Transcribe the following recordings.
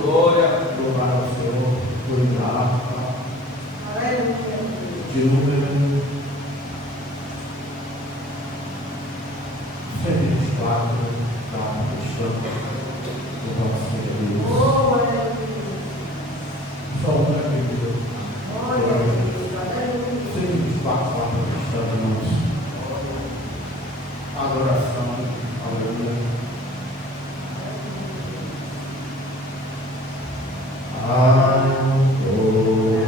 glória. Louvar ao Senhor por graça. Aleluia. De número 124 da história do nosso Senhor Deus. Oh, aleluia. Só um capítulo. Glória a Deus. Aleluia. 124 da história do nosso. Adoração. Aleluia.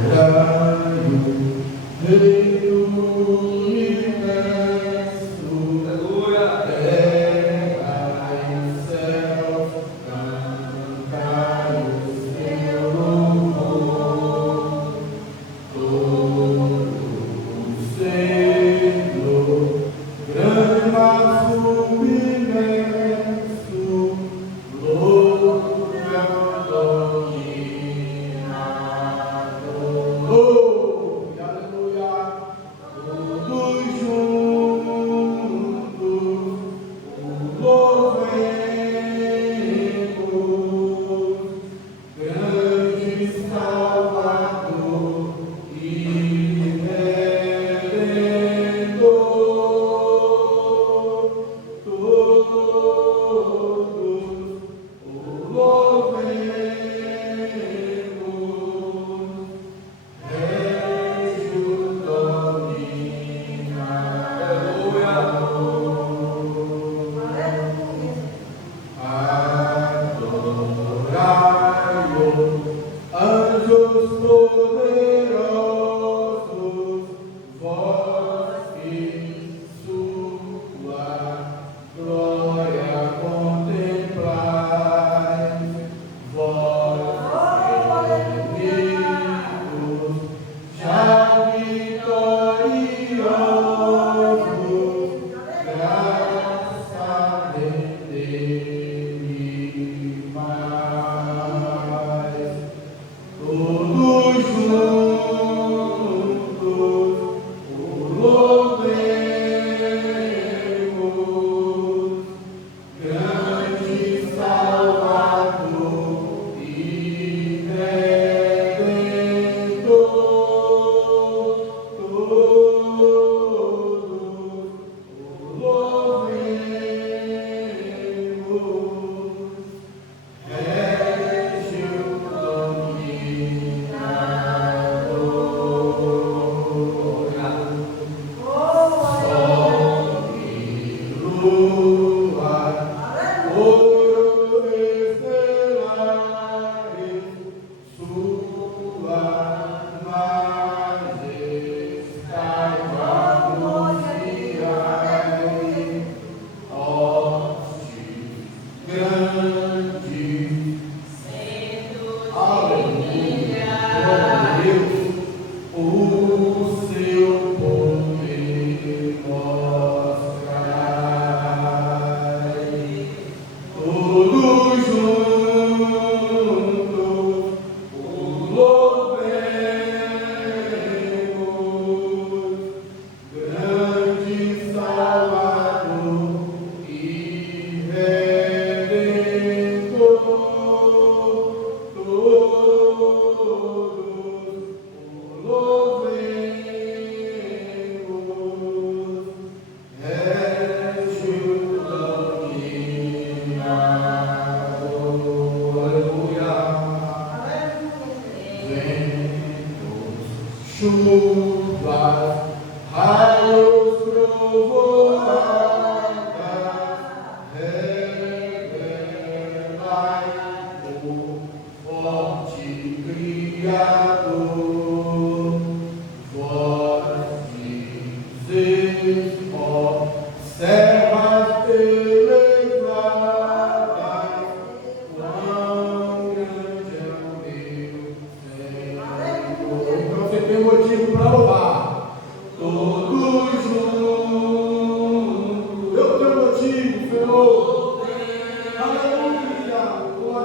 Adorai-o, Rei do universo. Aleluia. Terra e céus, cantai o seu louvor. Todo o Senhor, grande mas submerso, louco é o dominador. Oh, aleluia. Todos juntos o louvemos, grande Salvador e Redentor. Todos o louvemos, Régio dominador. Adorai-o, anjos poderosos, vós que sua glória contemplais, vós inimigos já vitoriosos, graça render-me mais. Todos juntos o louvemos, grande Salvador e Redentor. Todos o louvemos, Régio dominador. Sol e lua, oferecerai sua majestade anunciai, hostes grandes, aleluia, Deus, o seu poder mostrai. Todos juntos o louvemos, grande Salvador e Redentor. Todos o louvemos, Régio dominador. Aleluia. Ventos, chuvas, raios, trovoadas, revelai o forte Criador. Vós dizeis, ó servas elevadas, quão grande é o meu Senhor. Então você tem motivo para louvar. Todos juntos, eu tenho motivo, Senhor. Aleluia, glória a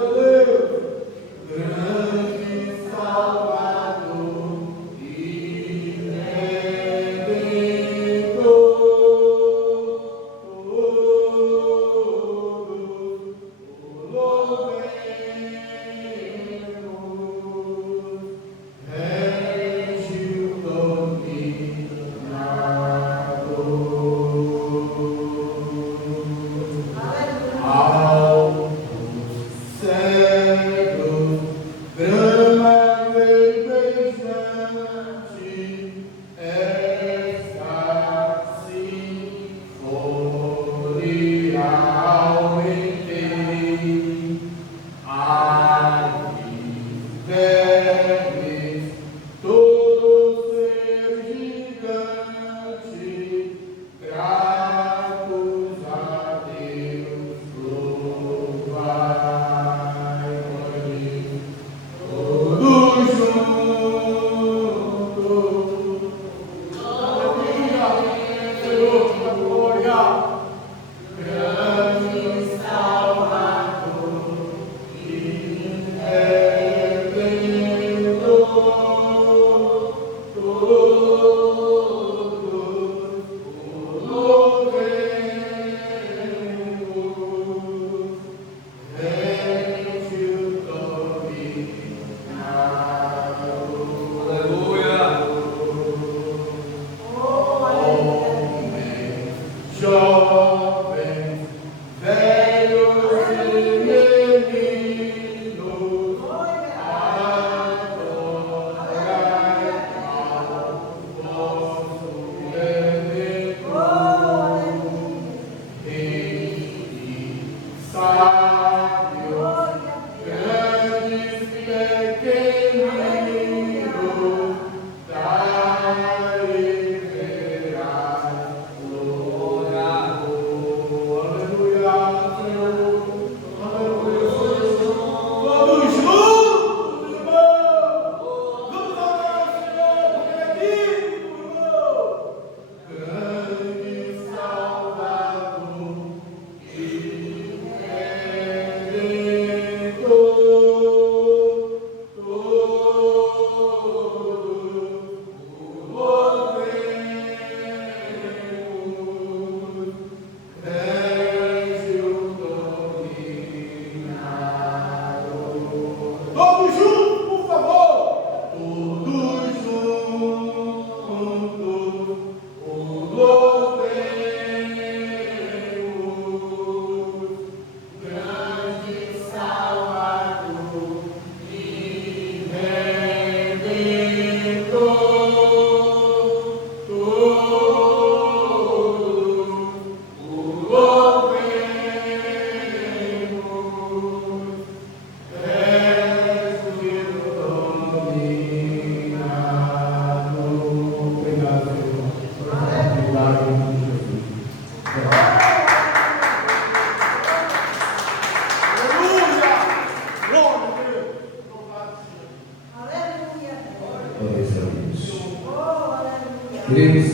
Queridos,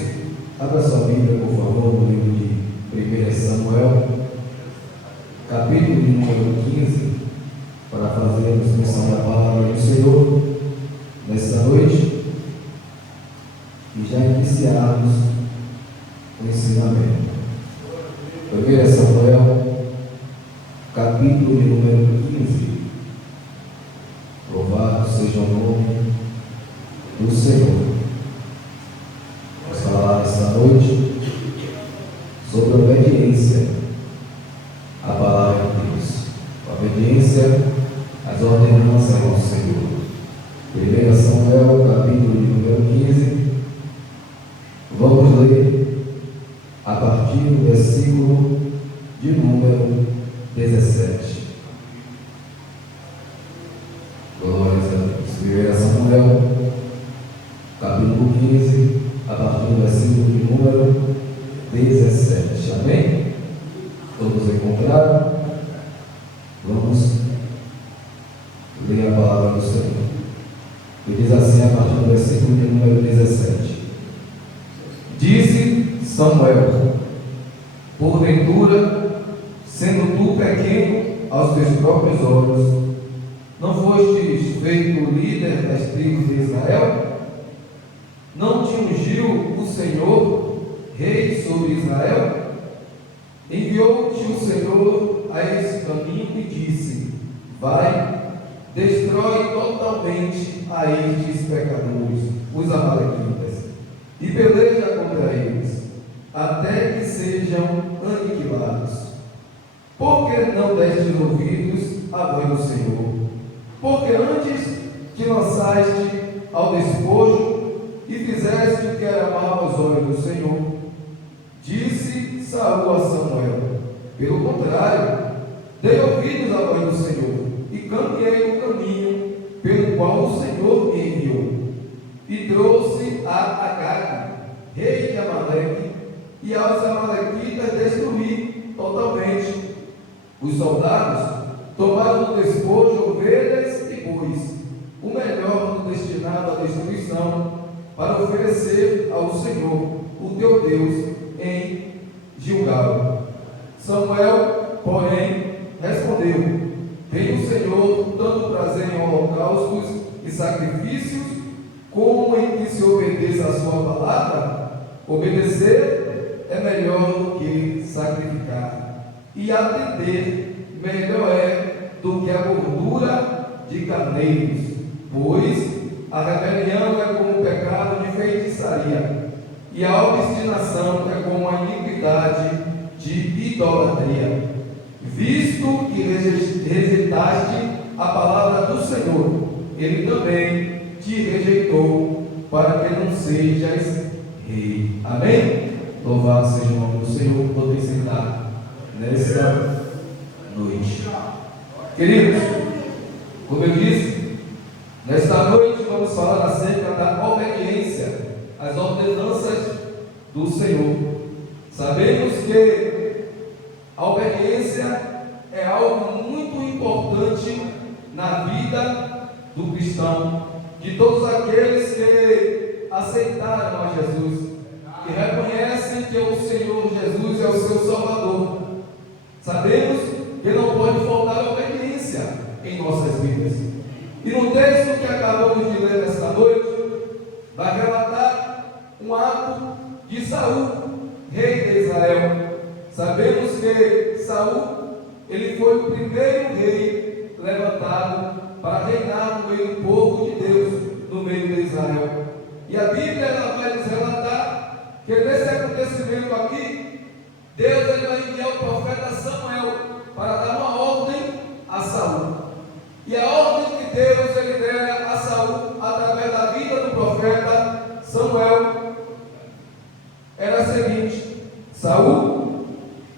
abra sua Bíblia, por favor, no livro de 1 Samuel, capítulo de número 15, para fazermos menção da palavra do Senhor nesta noite e já iniciarmos o ensinamento. 1 Samuel, capítulo de número 15. Louvado seja o nome do Senhor. Vamos falar esta noite sobre a obediência à palavra de Deus, a obediência às ordenanças do Senhor. 1 Samuel, capítulo de número 15. Vamos ler a partir do versículo de número 17. Glórias a Deus. 1 Samuel, capítulo 15, a partir do versículo de número 17. Amém? Todos encontraram? Vamos ler a palavra do Senhor. E diz assim a partir do versículo de número 17. Disse Samuel: porventura, sendo tu pequeno aos teus próprios olhos, não fostes feito líder das tribos de Israel? Não te ungiu o Senhor, rei sobre Israel? Enviou-te o Senhor a esse caminho e disse: vai, destrói totalmente a estes pecadores, os amalequitas, e peleja contra eles, até que sejam aniquilados. Por que não destes ouvidos à voz do Senhor? Porque antes te lançaste ao despojo e fizeste o que era mal aos olhos do Senhor. Disse Saul a Samuel: pelo contrário, dei ouvidos à voz do Senhor e caminhei o caminho pelo qual o Senhor me enviou, e trouxe a Agag, rei de Amaleque, e aos amalequitas destruí totalmente. Os soldados tomaram no despojo ovelhas e bois, o melhor do destinado à destruição, para oferecer ao Senhor, o teu Deus, em Gilgal. Samuel, porém, respondeu: tem o Senhor tanto prazer em holocaustos e sacrifícios, como em que se obedeça a sua palavra? Obedecer é melhor do que sacrificar, e atender melhor é do que a gordura de carneiros, pois a rebelião é como o pecado de feitiçaria, e a obstinação é como a iniquidade de idolatria. Visto que rejeitaste a palavra do Senhor, Ele também te rejeitou, para que não sejas rei. Amém? Louvado seja o nome do Senhor por ter sentado nesta noite. Queridos, como eu disse, nesta noite vamos falar acerca da obediência às ordenanças do Senhor. Sabemos que a obediência é algo muito importante na vida do cristão, de todos aqueles que aceitaram a Jesus, que reconhecem que o Senhor Jesus é o seu Salvador. Sabemos que não pode faltar obediência em nossas vidas. E no texto que acabamos de ler nesta noite, vai relatar um ato de Saul, rei de Israel. Sabemos que Saul, ele foi o primeiro rei levantado para reinar no meio do povo de Deus, no meio de Israel. E a Bíblia ela vai nos relatar que nesse acontecimento aqui, Deus ele vai enviar o profeta Samuel para dar uma ordem a Saul. E a ordem que Deus ele dera a Saul através da vida do profeta Samuel era a seguinte: Saul,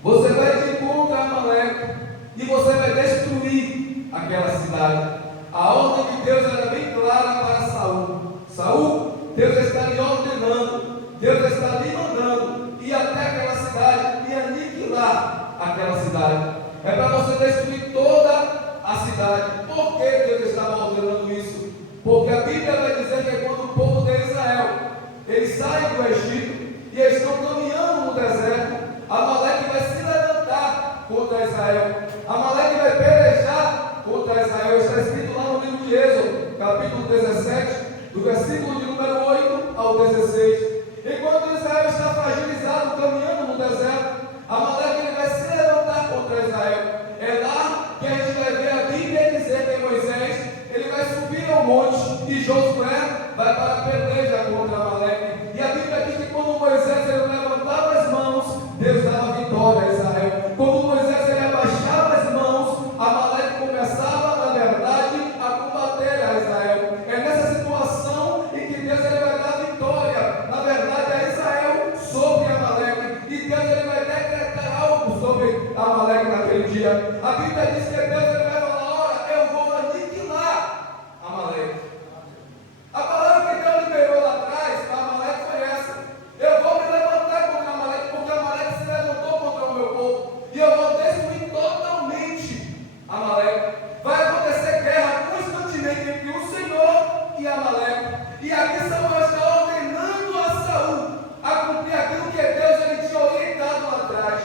você vai de encontro a Amaleque e você vai destruir aquela cidade. A ordem de Deus era bem clara para Saul. Saul, Deus está lhe ordenando, Deus está lhe mandando ir até aquela cidade e aniquilar aquela cidade. É para você destruir toda a cidade. Por que Deus estava ordenando isso? Porque a Bíblia vai dizer que quando o povo de Israel ele sai do Egito e estão caminhando no deserto, Amaleque vai se levantar contra Israel. Amaleque vai pelejar contra Israel. Está escrito lá no livro de Êxodo, capítulo 17, do versículo de número 8 ao 16. Enquanto Israel está fragilizado, caminhando no deserto, Amaleque ele vai se levantar contra Israel. É lá que a gente vai ver a Bíblia dizer que Moisés ele vai subir ao monte e Josué vai para a peleja contra Amaleque. E a Bíblia diz que quando Moisés ele levantava as mãos, Deus dava vitória a Israel. Quando Moisés ele abaixava as mãos, Amaleque começava, na verdade, a combater a Israel. É nessa situação em que Deus ele vai dar vitória, na verdade, a Israel sobre Amaleque. E Deus ele vai decretar algo sobre Amaleque naquele dia. A Bíblia diz que Deus ele vai falar: olha, eu vou aniquilar Amaleque. A palavra que Deus liberou lá atrás para Amaleque foi essa: eu vou me levantar contra Amaleque, porque Amaleque se levantou contra o meu povo, e eu vou destruir totalmente Amaleque. Vai acontecer guerra constantemente entre o Senhor e Amaleque. E aqui Samuel está ordenando a Saul a cumprir aquilo que Deus ele tinha orientado lá atrás.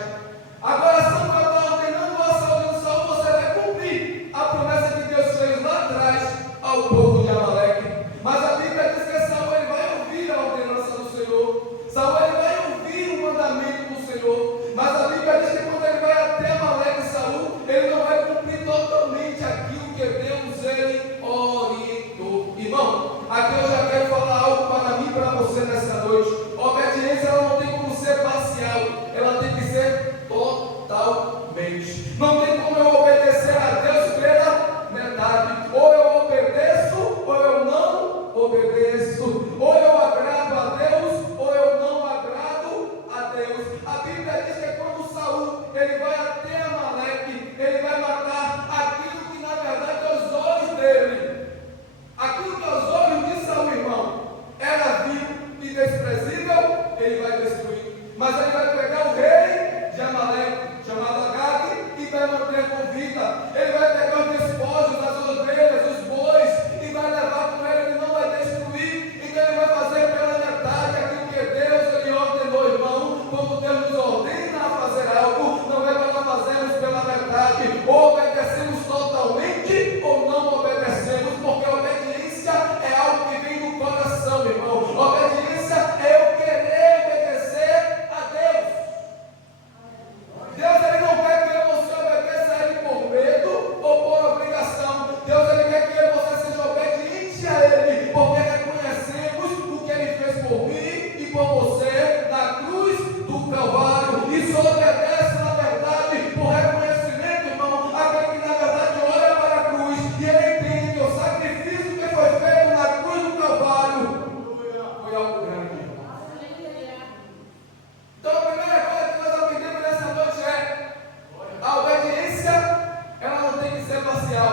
Agora Samuel está ordenando a Saul, dizendo: Saul, você vai cumprir a promessa que Deus fez lá atrás ao povo de Amaleque. Mas a Bíblia diz que Saul ele vai ouvir a ordenança do Senhor. Saul ele vai ouvir o mandamento do Senhor. Mas a Bíblia diz que quando ele vai até Amaleque, Saul, ele não vai cumprir totalmente aquilo que Deus ele orientou. Irmão, aqui eu já quero falar algo para mim e para você nessa noite. A obediência ela não tem como ser parcial, ela tem que ser totalmente. Não tem como eu obedecer a Deus pela metade. Ou eu obedeço, ou eu não obedeço. Ou eu agrado a Deus, ou eu não agrado a Deus. A Bíblia diz que quando Saul ele vai até Amaleque, ele vai matar aquilo que na verdade aos olhos dele, aquilo que aos olhos de Saul, irmão, era vil e desprezível, ele vai destruir. Mas ele vai pegar o rei de Amaleque, chamado Agag, e vai manter com vida. Ele vai pegar os despojos, as ovelhas, os bois, e vai levar com ele, ele não vai destruir. Então ele vai fazer pela metade aquilo que Deus ele ordenou, irmão. Quando Deus nos ordena a fazer algo, não é para nós fazermos pela metade. Ou obedecemos totalmente, ou não obedecemos, porque a obediência é algo que vem do coração, irmão. Obediência é eu querer obedecer a Deus. Deus ele não quer que você obedeça a Ele por medo ou por obrigação. Deus ele quer que você seja obediente a Ele, porque reconhecemos o que Ele fez por mim e por você na cruz do Calvário. E só obedece na verdade por reconhecimento, irmão, aquele que na verdade olha para a cruz e ele entende que o sacrifício que foi feito na cruz do Calvário foi algo grande. Então a primeira coisa que nós aprendemos nessa noite é: a obediência ela não tem que ser parcial,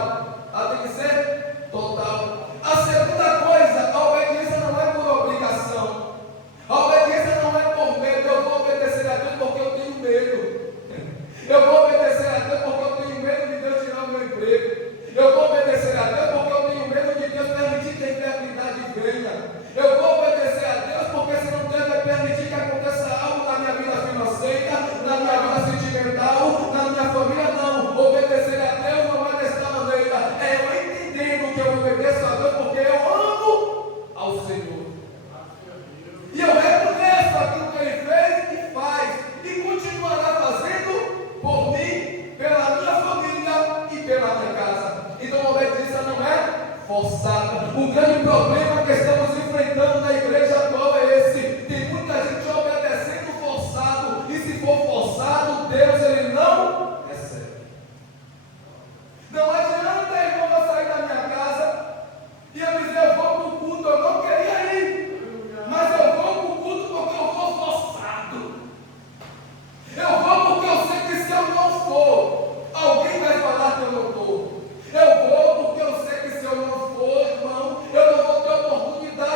ela tem que ser total. A segunda coisa, a obediência não é por obrigação, a obediência não é por medo. Eu vou obedecer a Deus porque eu tenho medo. Eu vou obedecer a Deus porque eu tenho medo de Deus tirar o meu emprego. Eu vou obedecer a Deus porque eu tenho medo de Deus permitir que a enfermidade venha. Eu vou obedecer a Deus porque senão Deus vai permitir que aconteça algo na minha vida financeira, na minha vida sentimental, na minha família. Não, obedecer a Deus não é desta maneira. É eu entendendo que eu obedeço a Deus porque eu amo ao Senhor. E eu reconheço aquilo que Ele fez e faz, e continuará fazendo por mim, pela minha família e pela minha casa. Então a obediência não é forçada. O grande problema que estamos enfrentando na igreja atual é esse: tem muita gente obedecendo forçado, e se for forçado, Deus ele não recebe. Não adianta, irmão, eu sair da minha casa e eu dizer: eu vou para o culto, eu não queria ir, mas eu vou para o culto porque eu vou forçado. Eu vou porque eu sei que se eu não for, alguém vai falar que eu não estou. Eu vou porque eu sei que se eu não for, irmão, eu não vou ter oportunidade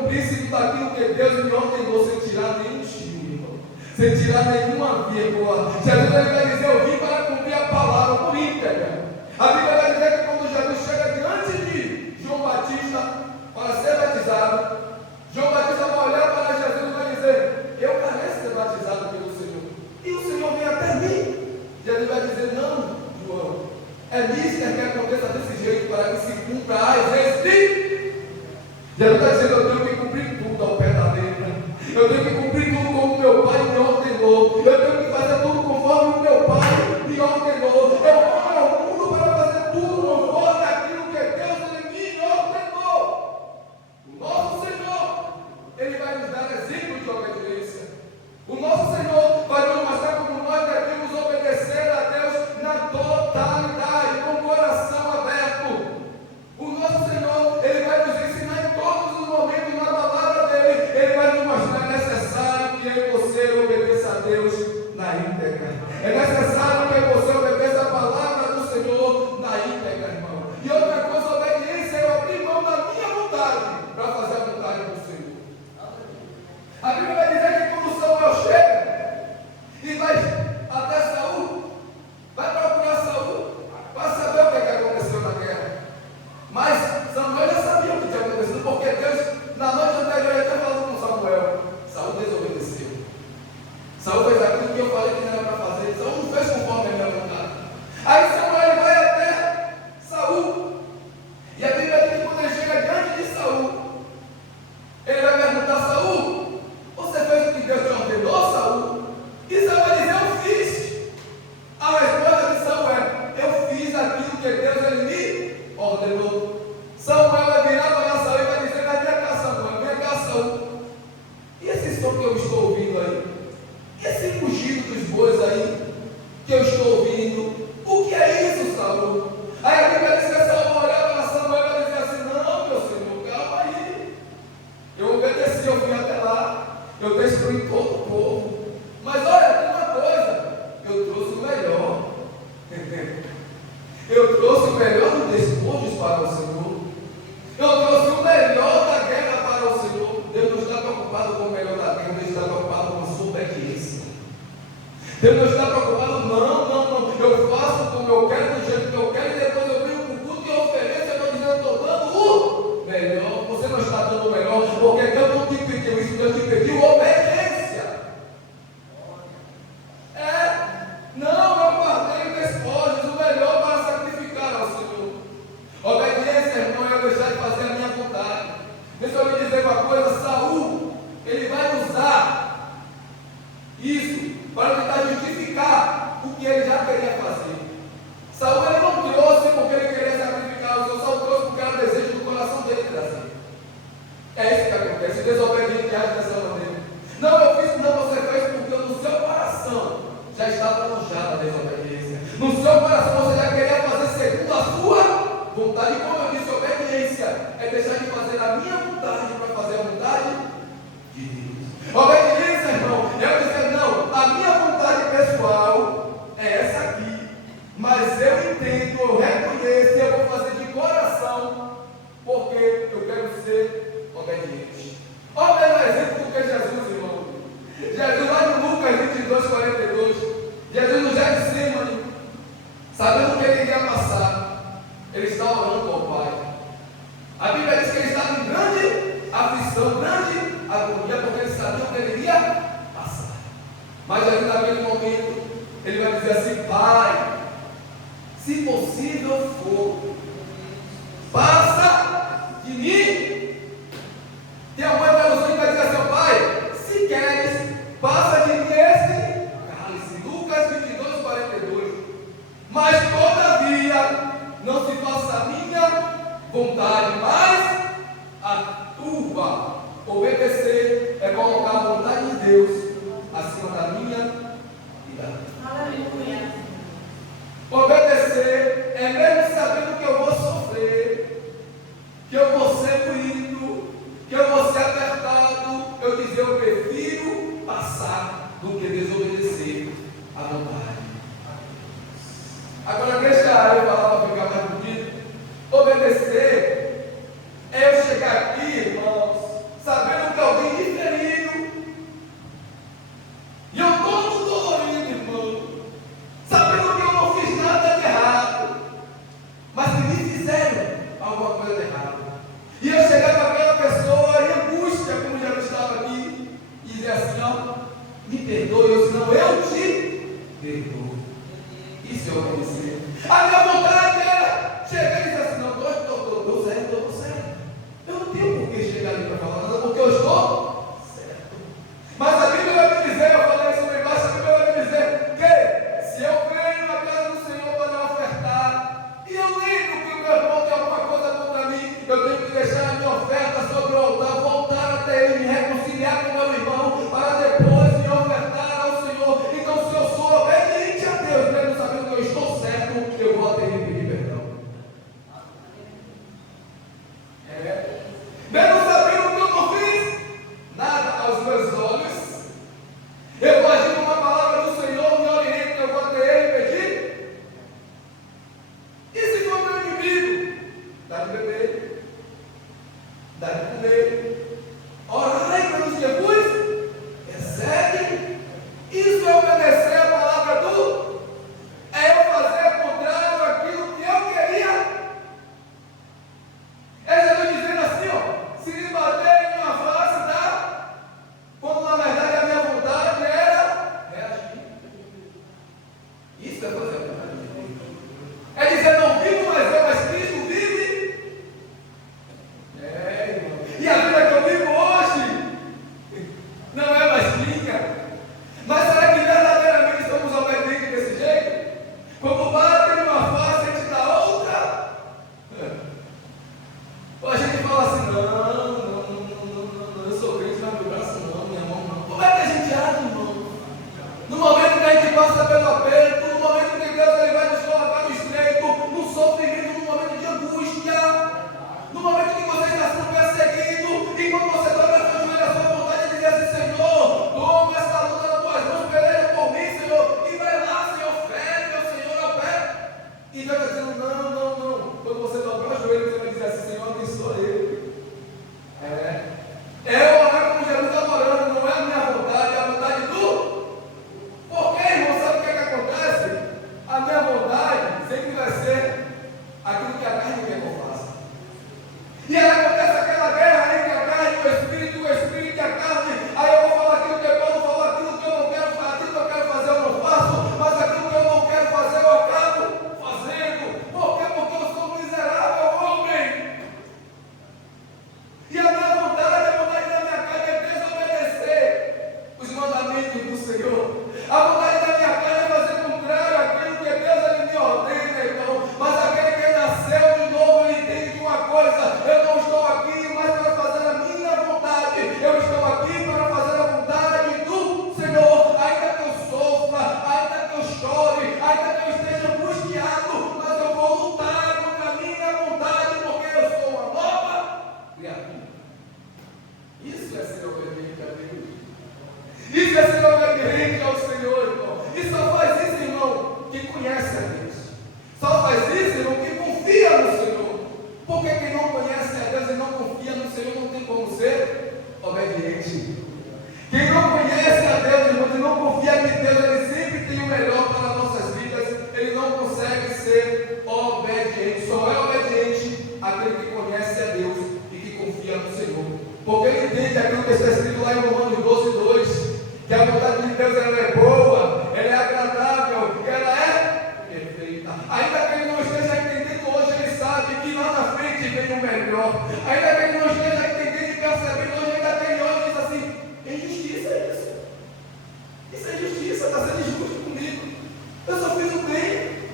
cumprisse tudo aquilo que Deus me ordenou, sem tirar nenhum tiro, irmão, sem tirar nenhuma vírgula. Jesus ele vai dizer: eu vim para cumprir a palavra por íntegra. A Bíblia vai dizer que quando Jesus chega diante de João Batista para ser batizado, João Batista vai olhar para Jesus e vai dizer: eu careço ser batizado pelo Senhor, e o Senhor vem até mim. Jesus vai dizer: não, João, é mister que aconteça desse jeito para que se cumpra as vezes. Jesus está dizendo: eu tenho que cumprir tudo ao pé da letra, eu tenho que cumprir tudo como meu Pai me ordenou, eu tenho que fazer tudo conforme o meu Pai me ordenou. Eu vou ao mundo para fazer tudo conforme aquilo que Deus ele me ordenou. O nosso Senhor, ele vai nos dar exemplo de obediência. O nosso Senhor vai nos mostrar como nós devemos obedecer a Deus na totalidade, com o coração aberto. O nosso Senhor, ele vai nos ensinar em todos os momentos na palavra dele. Ele vai nos mostrar: é necessário que eu e você obedeça a Deus na íntegra. É necessário que eu e você obedeça a palavra do Senhor na íntegra, irmão. E outra coisa, obediência é eu abrir mão da minha vontade para fazer a vontade do Senhor. A Bíblia vai dizer que quando Samuel chega e vai até Saul, vai procurar Saul para saber o que aconteceu na guerra. Mas Samuel já sabia o que tinha acontecido, porque Deus, na noite anterior, já tinha falado com Samuel. Saul desobedeceu. Saul fez aquilo que eu falei que não era para fazer. Saul não fez conforme a minha vontade. Aí Samuel vai até Saul. E a Bíblia diz que quando ele chega diante de Saul, ele vai perguntar: Saul, você fez o que Deus te ordenou, Saul? E Saul vai dizer: eu fiz. A resposta de Saul é: eu fiz aquilo que Deus ele me ordenou. Samuel vai virar para Saul e vai dizer: vem cá, Samuel, vem cá, Saul. E esse som que eu estou ouvindo aí? Esse rugido dos bois aí que eu estou ouvindo? O que é isso, Saul? Aí a Bíblia diz que Saul vai olhar para Samuel e vai dizer assim: não, meu Senhor, calma aí. Eu obedeci, eu fui até lá, eu destruí todo o povo. Mas olha, tem uma coisa: eu trouxe o melhor. Eu trouxe o melhor dos despojos para o Senhor. Eu trouxe o melhor da guerra para o Senhor. Deus não está preocupado com o melhor da guerra, Deus está preocupado com a sua obediência. Deus não está preocupado: não, eu faço como eu quero, do jeito que eu quero, e depois eu venho com tudo e ofereço. Eu estou dizendo: eu estou dando o melhor. Você não está dando o melhor, porque Deus não te pediu isso, Deus te pediu obediência. Não, eu guardei despojos, o melhor para sacrificar ao Senhor. Obediência, irmão, é eu deixar de fazer a minha vontade. Deixa eu lhe dizer uma coisa: Saul, ele vai usar isso para tentar justificar o que ele já queria fazer. Saul ele não trouxe porque ele queria sacrificar o Senhor, Saul trouxe porque era desejo do coração dele trazer. É isso que acontece, o desobediente age dessa maneira. Não, eu fiz, não, você fez porque no seu coração já estava alojada a desobediência. No seu coração você já queria fazer segundo a sua vontade. E como eu disse, obediência é deixar de fazer a minha vontade para fazer a vontade de Deus. Obediência, irmão, é eu dizer: não, a minha vontade pessoal é essa aqui, mas eu entendo, eu reconheço, eu vou fazer de coração, porque eu quero ser obediente. Olha o melhor exemplo do que Jesus, irmão. Jesus lá no Lucas 22:42, Jesus no Getsemane, sabendo o que ele iria passar, ele está orando ao Pai. A Bíblia diz que ele estava em grande aflição, grande agonia, porque ele sabia o que ele iria passar. Mas ali naquele momento, ele vai dizer assim: Pai, se possível for, passa de mim. Tem alguma tradução que vai dizer assim: Pai, se queres, passa de mim esse cálice. Lucas 22:42. Mas todavia, não se faça a minha vontade, mas a tua. Obedecer é colocar a vontade de Deus acima da minha e da tua. Aleluia. Obedecer é mesmo sabendo que eu vou sofrer, que eu vou ser doído, que eu vou ser apertado, eu dizer: eu prefiro passar do que desobedecer a vontade. Agora deixa eu falar para ficar mais bonito. Obedecer é eu chegar aqui, irmãos, sabe A minha vontade era chegar e dizer assim: não, estou certo, estou certo. Eu não tenho por que chegar ali para falar nada, porque eu estou certo. Mas a Bíblia vai me dizer, eu falei isso lá embaixo, a Bíblia vai me dizer que se eu venho na casa do Senhor para ofertar, e eu lembro que o meu irmão tem alguma coisa contra mim, eu tenho que deixar a minha oferta sobre o altar, voltar até ele, me reconciliar com o meu irmão, para depois me ofertar ao Senhor. Então, se eu sou obediente a Deus, mesmo sabendo que eu estou certo, eu vou até ele pedir perdão. Mesmo sabendo que eu não fiz nada aos meus olhos, eu vou agir com uma palavra do Senhor, me orienta, eu vou até ele pedir. E se for meu inimigo, dá de beber, dá de comer, orai pelos que vos perseguem. Isso é obedecer a palavra do, é eu fazer contrário àquilo que eu queria. É Jesus dizendo assim, ó: se me bater em uma face, dá, quando na verdade a minha vontade era reagir. Isso é fazer a vontade de Deus. É dizer: não vivo mais eu, mas Cristo vive. Irmão. E a vida que eu vivo hoje não é mais minha. Mas será que verdadeiramente estamos obedientes desse jeito? Quando bate em uma face, a gente dá outra. Ou a gente fala assim: não, eu sou crente, não abre o braço não, minha mão não. Como é que a gente age, irmão? No momento que a gente passa pelo aperto, no momento que Deus ele vai nos colocar no estreito, no sofrimento, no momento de angústia, no momento que você está sendo perseguido, e quando você dobra a sua joelho, a sua vontade de dizer assim: Senhor, toma essa luta nas tuas mãos, peleja por mim, Senhor, e vai lá, Senhor, fere, meu Senhor, ao pé. E Deus está dizendo: não. Quando você dobrar o joelho, você vai dizer assim: Senhor, abençoa ele. É orar como Jesus está orando, não é a minha vontade, é a vontade do. Porque, irmão, sabe o que acontece? A minha vontade sempre vai ser aquilo que a carne quer que eu faça. E aí acontece aquela guerra entre a carne e o espírito e a carne. Aí eu vou falar aquilo que é bom, vou falar aquilo que eu não quero fazer, aquilo que eu quero fazer eu não faço, mas aquilo que eu não quero fazer eu acabo fazendo. Por quê? Porque eu sou um miserável homem. E a minha vontade, a vontade da minha carne é desobedecer os mandamentos do Senhor. A vontade da minha carne é fazer contrário àquilo que Deus ele me ordena, irmão. Mas aquele que nasceu de novo, ele entende de uma coisa: eu não estou aqui mais para fazer a minha vontade, eu estou aqui para fazer a vontade do Senhor. Ainda que eu sofra, ainda que eu chore, ainda que eu esteja angustiado, mas eu vou lutar contra a minha vontade, porque eu sou uma nova criatura. Isso é ser obediente a Deus. Isso é ser obediente ao Senhor, irmão. E só faz isso, irmão, que conhece a Deus. Só faz isso, irmão, que confia no Senhor. Porque quem não conhece a Deus e não confia no Senhor não tem como ser obediente. Quem não conhece a Deus, irmão, e não confia que Deus ele sempre tem o melhor para as nossas vidas, ele não consegue ser obediente. Só é obediente aquele que conhece a Deus e que confia no Senhor. Porque ele entende aquilo que está escrito lá em Romanos 12:2, que a vontade de Deus ela é boa, ela é agradável, ela é perfeita. Ainda que ele não esteja entendendo hoje, ele sabe que lá na frente vem o melhor. Ainda que ele não esteja entendendo e percebendo hoje, ainda tem olho e diz assim: é injustiça isso. Isso é injustiça, está sendo injusto comigo. Eu só fiz o bem,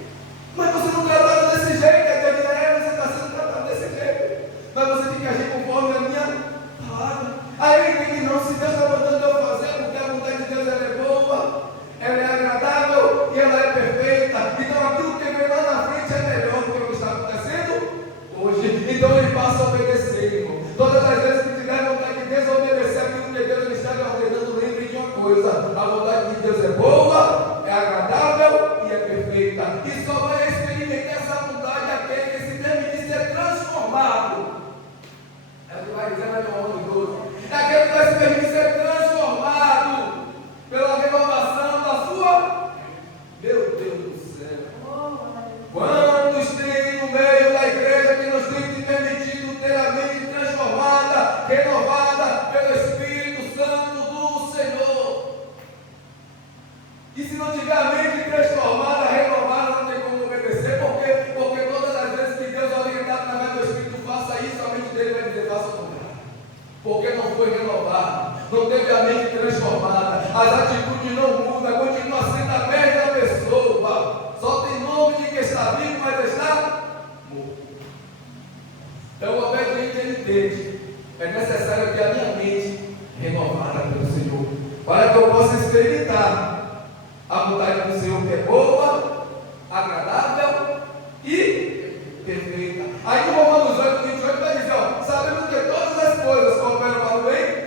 mas você não trataram desse jeito. Deus diz: você está sendo tratado desse jeito, mas você tem que agir conforme a minha palavra. Aí ele entende: não, se Deus está mandando eu fazer, porque a vontade de Deus ela é boa, ela é agradável e ela é perfeita. Então aquilo que vem lá na frente é melhor do que o que está acontecendo hoje. Então ele passa a obedecer, irmão. Todas as vezes que tiver vontade de desobedecer aquilo que Deus está lhe ordenando, lembre de uma coisa: a vontade de Deus é boa, é agradável e é perfeita. E só vai experimentar essa vontade aquele que se permitir ser transformado. É o que vai dizer na João 12. É aquele que vai se permitir ser transformado pela renovação da sua. Meu Deus do céu. Quantos tem no meio da igreja que nos tem permitido ter a mente transformada, renovada pelo Espírito Santo do Senhor? E se não tiver a mente transformada, renovada, não tem como obedecer, porque porque não foi renovado, não teve a mente transformada, as atitudes não mudam, continua sendo a mesma pessoa, só tem nome de que está vivo, mas está morto. Então o obediente ele entende, é necessário ter a minha mente renovada pelo Senhor, para que eu possa experimentar a vontade do Senhor, que é boa, agradável e perfeita. Aí no Romanos 8:28 vai dizer, ó, sabendo que todas as coisas cooperam para o bem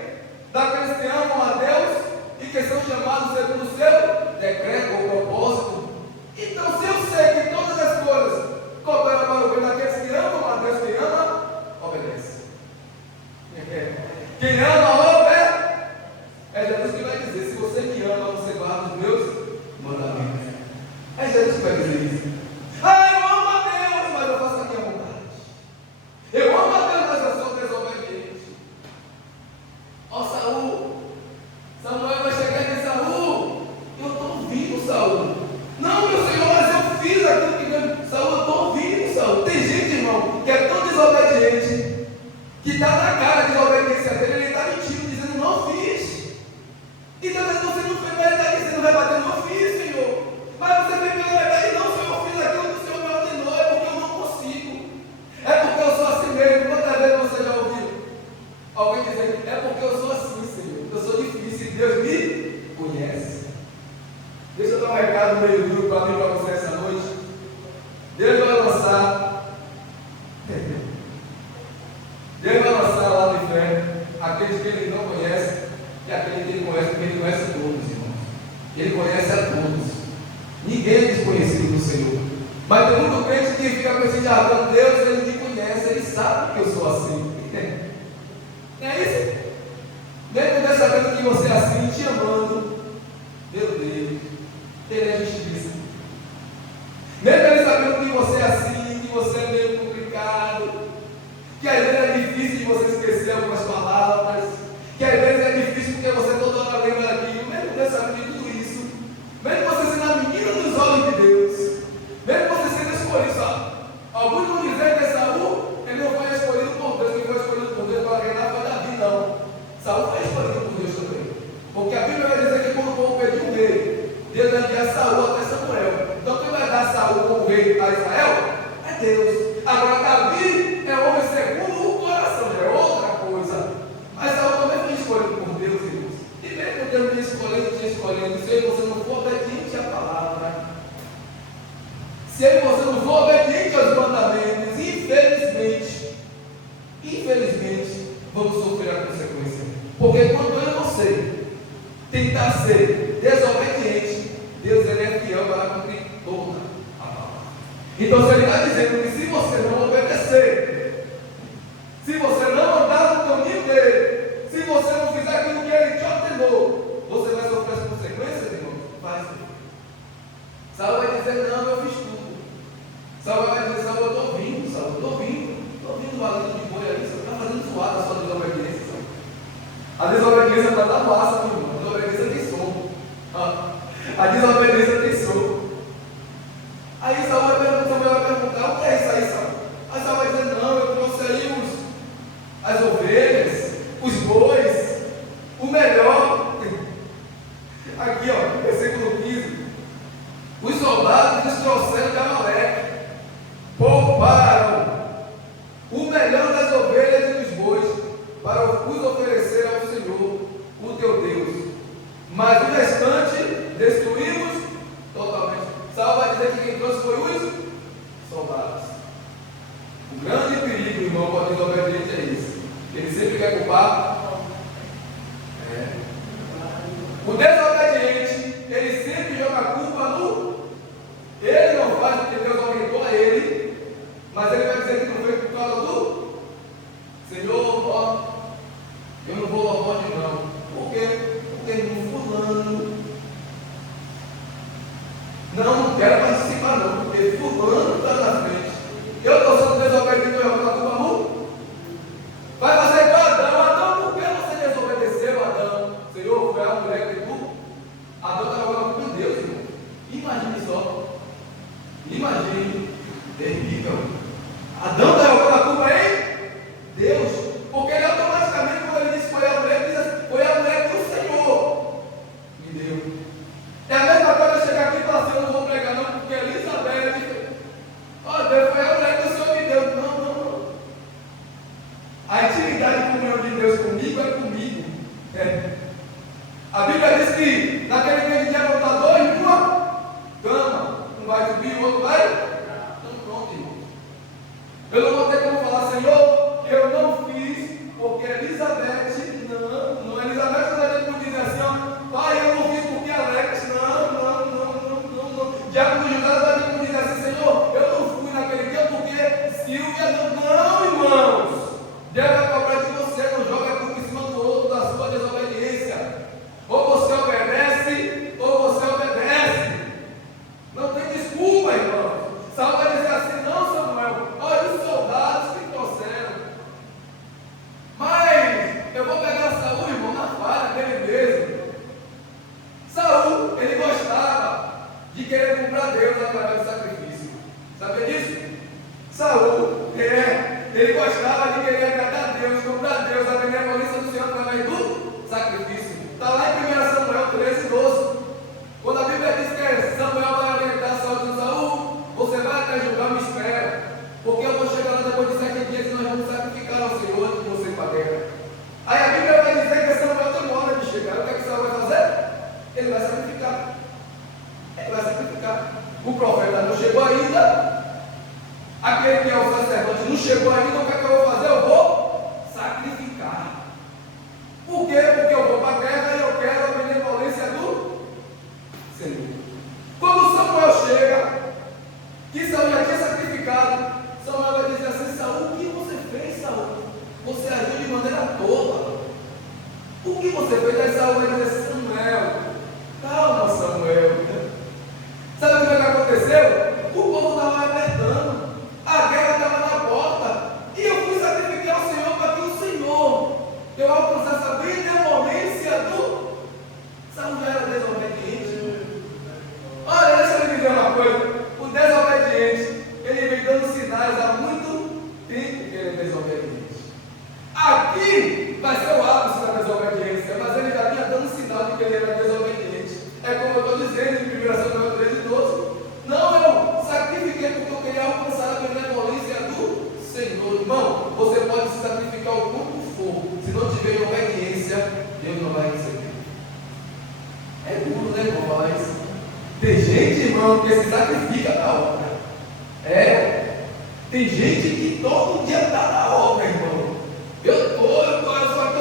daqueles que amam a Deus e que são chamados segundo o seu decreto ou propósito. Então, se eu sei que todas as coisas cooperam para o bem daqueles que amam a Deus, quem ama, obedece. Quem ama, obedece. É Jesus que vai dizer, se você me ama, você guarda os meus mandamentos. É Jesus que vai dizer isso. Ah, eu amo a Deus, mas eu faço a minha vontade. Eu amo a Deus, mas eu sou desobediente. Ó Samuel vai chegar e dizer, Saul, eu estou ouvindo, Saul. Não, meu Senhor, mas eu fiz aquilo que Deus. Saul, eu estou ouvindo, Saul. Tem gente, irmão, que é tão desobediente, que está na cara de desobediência dele, ele está mentindo, dizendo, não fiz. E talvez você não fez, mas ele está dizendo, vai bater, não fiz, Senhor. Mas você fez pela verdade, não, Senhor, eu fiz aquilo que o Senhor me ordenou, é porque eu não consigo. É porque eu sou assim mesmo. Quantas vezes você já ouviu alguém dizer, é porque eu sou assim, Senhor, eu sou difícil e Deus me conhece. Deixa eu dar um recado meio duro para mim, para você essa noite. Deus vai lançar lá no inferno aqueles que Ele não conhece e aqueles que Ele conhece, porque Ele conhece todos, irmãos. Ele conhece a todos. Ninguém é desconhecido do Senhor. Mas tem muito crente que fica com esse jargão, Deus, Ele me conhece, Ele sabe que eu sou assim. Não é isso? Mesmo Deus sabendo que você é assim, te amando, meu Deus, Ele é justiça. Mesmo Ele sabendo que você é assim, que você é meio complicado, que às vezes é difícil de você esquecer algumas palavras, que às vezes é difícil porque você toda hora lembra daquilo, mesmo Deus sabendo de tudo isso, mesmo você sendo a menina dos olhos de Deus, mesmo você sendo escolhido, sabe? Alguns vão dizer que Saul, ele não foi escolhido por Deus, quem foi escolhido por Deus para reinar foi Davi, não. Saul foi escolhido por Deus também. Porque a Bíblia vai dizer que quando o povo pediu um rei, Deus vai enviar Saul até Samuel. Então quem vai dar Saul como rei a Israel é Deus. Agora Davi é homem segundo o coração, é outra coisa. Mas Saul também foi escolhido por Deus, irmãos. E mesmo Deus me escolhendo, te escolhendo, se você não for obediente à palavra, se você não for obediente aos mandamentos, infelizmente, vamos sofrer a consequência. Porque quando eu e você tentar ser desobediente, Deus ele é fiel para cumprir toda a palavra. Então, se Ele está dizendo que se você não obedecer, se você não andar no caminho dele, se você não fizer aquilo que Ele te ordenou, você vai sofrer as consequências, irmão? Vai ser. Saul vai dizer, não, eu fiz tudo. Saul vai dizer, Saul, eu estou ouvindo, Saul, eu estou ouvindo o barulho de boi aí, você está fazendo zoada a sua desobediência, Saul. A desobediência está na massa, meu irmão. A desobediência tem som. A desobediência tem som. Aí Saul vai perguntar, o que é isso aí, Saul? Aí Saul vai dizer, não, eu trouxe aí as ovelhas, os bois, o melhor. Aqui, ó, versículo 15. Os soldados nos trouxeram de Amaleque, pouparam o melhor das ovelhas e dos bois, para os oferecer ao Senhor, o teu Deus. Mas o restante destruímos O que você fez? Aí Saul vai dizer: Samuel, calma, Samuel. Sabe o que aconteceu? O povo estava apertando, a guerra estava na porta, e eu fui sacrificar ao Senhor para que o Senhor eu alcançasse a benevolência do. Samuel era desobediente. Olha, deixa eu lhe dizer uma coisa: o desobediente, ele vem dando sinais há muito tempo que ele é desobediente. Aqui vai ser o ápice da desobediência, mas ele já vinha dando sinal de que ele era desobediente. É como eu estou dizendo em 1 Samuel 13:12. Não, eu sacrifiquei porque eu queria alcançar a benevolência do Senhor. Irmão, você pode se sacrificar o quanto for, se não tiver obediência, Deus não vai receber. É duro, né, irmão, falar isso? Tem gente, irmão, que se sacrifica na obra. Tem gente que todo dia está na obra, irmão. Eu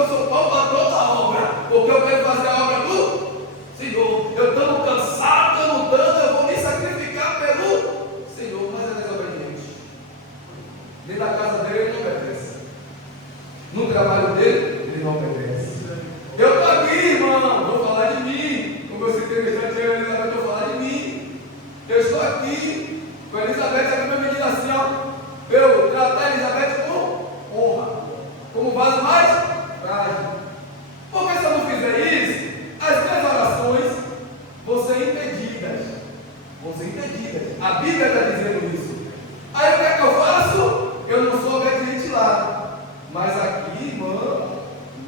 sou pau para toda a obra, porque eu quero fazer a obra do Senhor. Eu estou cansado, eu não dando, eu vou me sacrificar pelo Senhor, mas é desobediente. Dentro da casa dele ele não obedece. No trabalho dele, ele não obedece. Eu estou aqui, irmão, vou falar de mim. Como eu citei no instante, eu vou falar de mim. Eu estou aqui com a Elizabeth, a minha menina assim, ó. Eu tratar a Elizabeth com honra, como vaso mais frágil. Porque se eu não fizer isso, as minhas orações vão ser impedidas. A Bíblia está dizendo isso. Aí o que é que eu faço? Eu não sou obediente lá. Mas aqui, irmão,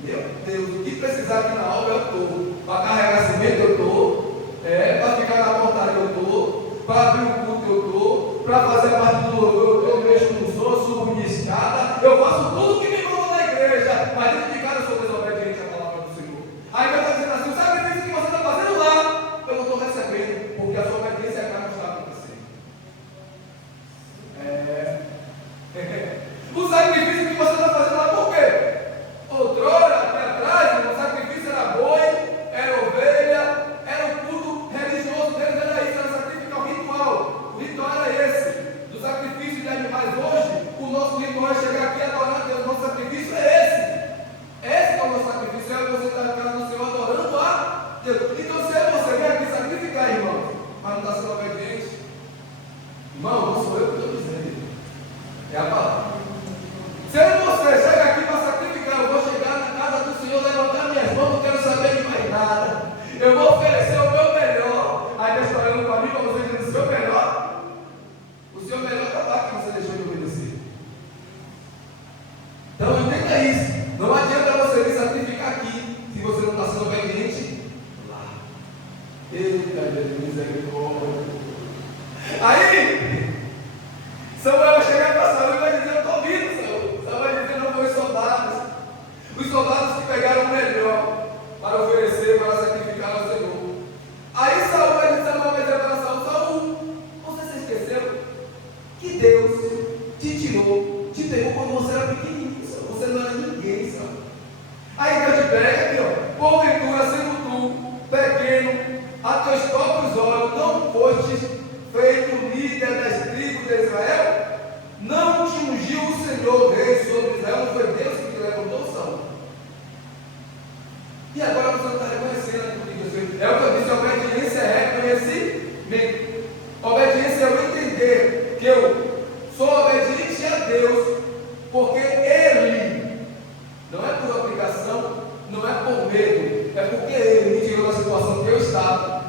meu Deus, o que precisar aqui na obra eu estou. Para carregar cimento eu estou. Para ficar na portaria eu estou. Para abrir o culto eu estou. Para fazer a parte do louvor eu mexo no som, subo de escada. Eu faço tudo que me manda na igreja. Mas dentro de casa eu sou desobediente à palavra do Senhor. Aí Deus está dizendo assim: o sacrifício que você está fazendo lá, eu não estou recebendo. Porque a sua obediência cá não está acontecendo. O sacrifício que você está fazendo lá, por quê? Outrora, aqui atrás, o sacrifício era boi, era ovelha, era o culto religioso deles, era isso, era sacrificar o ritual. O ritual era esse, do sacrifício de animais. Hoje, o nosso ritual é chegar aqui e adorar a Deus. O nosso sacrifício é esse. Esse é o nosso sacrifício, é você estar na casa do Senhor adorando a Deus. Então, se você vem aqui sacrificar, irmão, mas não está sendo obediente, irmão, não sou eu que estou dizendo, é a palavra. Se você chega aqui para sacrificar, eu vou chegar na casa do Senhor, levantar minhas mãos, não quero saber de mais nada. Eu vou oferecer o meu melhor. Aí Deus está olhando para mim, para você dizer: o seu melhor? O seu melhor está lá que você deixou de obedecer. Então entenda isso. Não adianta você vir sacrificar aqui, se você não está sendo obediente lá. Eita, Jesus, misericórdia. Aí Samuel vai chegar para Saul e vai dizer: eu estou vindo, Saul. Saul vai dizer: não foi os soldados que pegaram o melhor para oferecer, para sacrificar ao Senhor. Aí Saul vai dizer para Saul: Saul, você se esqueceu que Deus te pegou quando você era pequenininho, Saul. Você não era ninguém, Saul. Aí Deus te pega aqui, ó. Porventura, sendo tu pequeno, a teus próprios olhos não fostes feito líder das tribos de Israel? Não te ungiu o Senhor rei sobre Israel? Não foi Deus que te levantou, Saul? E agora você não está reconhecendo comigo. É o que eu disse: a obediência é reconhecimento. Obediência é eu entender que eu sou obediente a Deus, porque Ele, não é por obrigação, não é por medo, é porque Ele me tirou da situação que eu estava,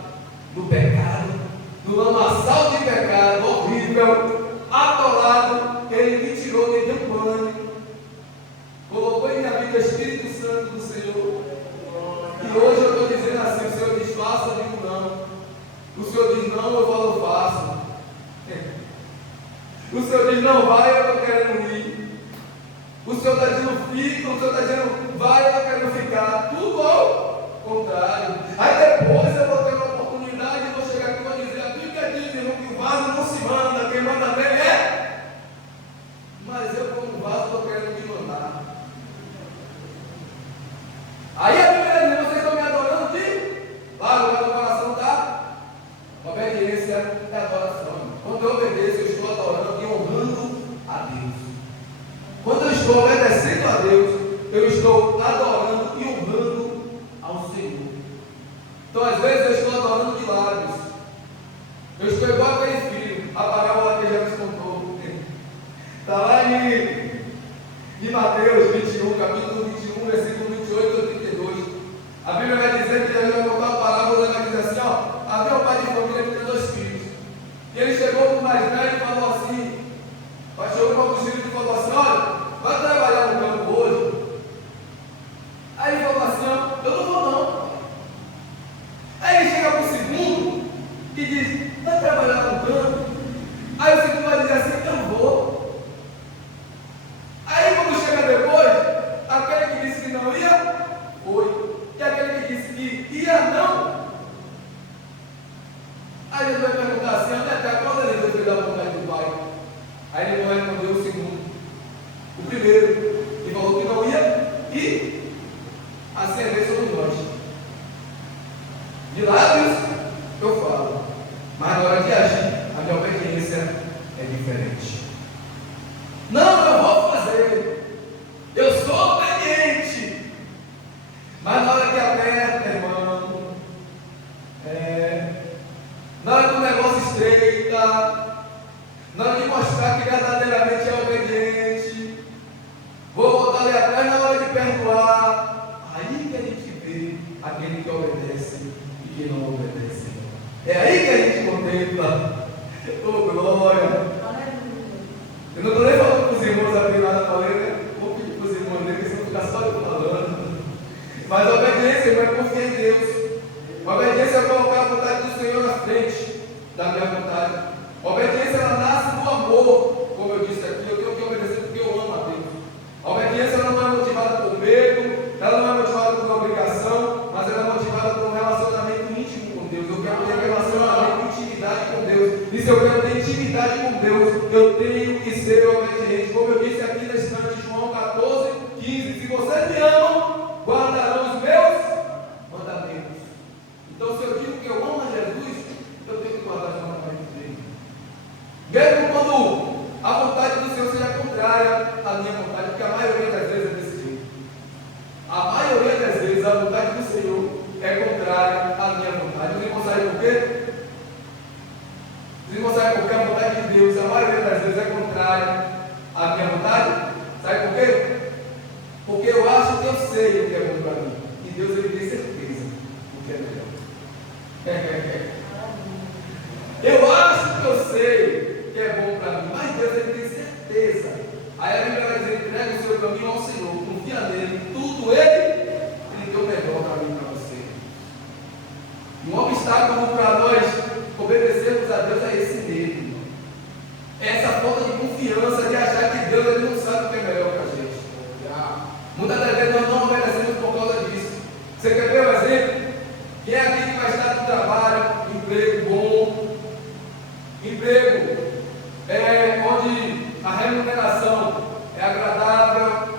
no pecado, no lamaçal de pecado horrível, atolado. Ele me tirou, me deu banho, colocou em minha vida o Espírito Santo do Senhor. E hoje eu estou dizendo assim: o Senhor diz faça, eu digo não. O Senhor diz não, eu falo faço. O Senhor diz não vai, eu estou querendo ir. O Senhor está dizendo fica, o Senhor está dizendo vai, eu estou querendo ficar. Tudo ao contrário. Aí depois eu vou ter uma oportunidade e vou chegar aqui e vou dizer: a Bíblia diz, irmão, que o vaso não se manda, quem manda nele é. Mas eu, como vaso, estou querendo me mandar. Aí a Bíblia diz: vocês estão me adorando de lá, o meu coração está. Obediência é adoração. Quando eu obedeço, eu estou adorando e honrando a Deus. Quando eu estou obedecendo a Deus, eu estou adorando que ia não. Aí ele vai perguntar assim, onde é que quando ele fez a vontade do Pai? Aí ele vai responder o segundo, o primeiro, e falou que não ia, e assim é somos nós. De lábios eu falo, mas na hora de agir, a minha obediência é diferente. Não, eu vou fazer, eu sou obediente, mas na hora que aperta, irmão, na hora que o negócio estreita, na hora de mostrar que verdadeiramente é obediente, vou voltar ali atrás na hora de perdoar. Aí que a gente vê aquele que obedece e que não obedece. É aí que a gente contempla. Oh, glória! Eu não estou nem falando para os irmãos abrir lá na palestra, vou pedir para os irmãos lerem, senão ficar só eu falando. Mas a obediência, irmão, é confiar em Deus. A obediência é colocar a vontade do Senhor na frente da minha vontade. A obediência, ela nasce do amor, como eu disse aqui, eu tenho que obedecer porque eu amo a Deus. A obediência, ela não é motivada por medo, ela não é motivada por obrigação, mas ela é motivada por um relacionamento íntimo com Deus. Eu quero ter relacionamento, intimidade com Deus. E se eu quero ter intimidade com Deus, eu tenho que ser obediente. Como eu disse aqui na estante, João 14:15, se vocês me amam, guardarão os meus mandamentos. Então, se eu digo que eu amo a Jesus, eu tenho que guardar os mandamentos dele. Mesmo quando a vontade do Senhor seja contrária à minha vontade, porque a maioria das vezes é desse jeito. A maioria das vezes a vontade do Senhor é contrária à minha vontade. Vocês não sabem por quê? Vocês não sabem por que a vontade de Deus, a maioria das vezes, é contrária à minha vontade? Sabe por quê? Porque eu acho que eu sei o que é bom para mim. E Deus, ele tem certeza do que é melhor. Eu acho que eu sei o que é bom para mim, mas Deus, ele tem certeza. Aí a Bíblia vai dizer, entrega o seu caminho ao Senhor, confia nele, tudo ele deu o melhor para mim e para você. E um obstáculo para nós obedecermos a Deus é esse medo. É essa falta de confiança, de achar que Deus, ele não sabe o que é melhor para a gente. Muitas das vezes nós não obedecemos por causa disso. Você quer ver um exemplo? Quem é aqui que vai estar no trabalho, emprego bom, emprego onde a remuneração é agradável,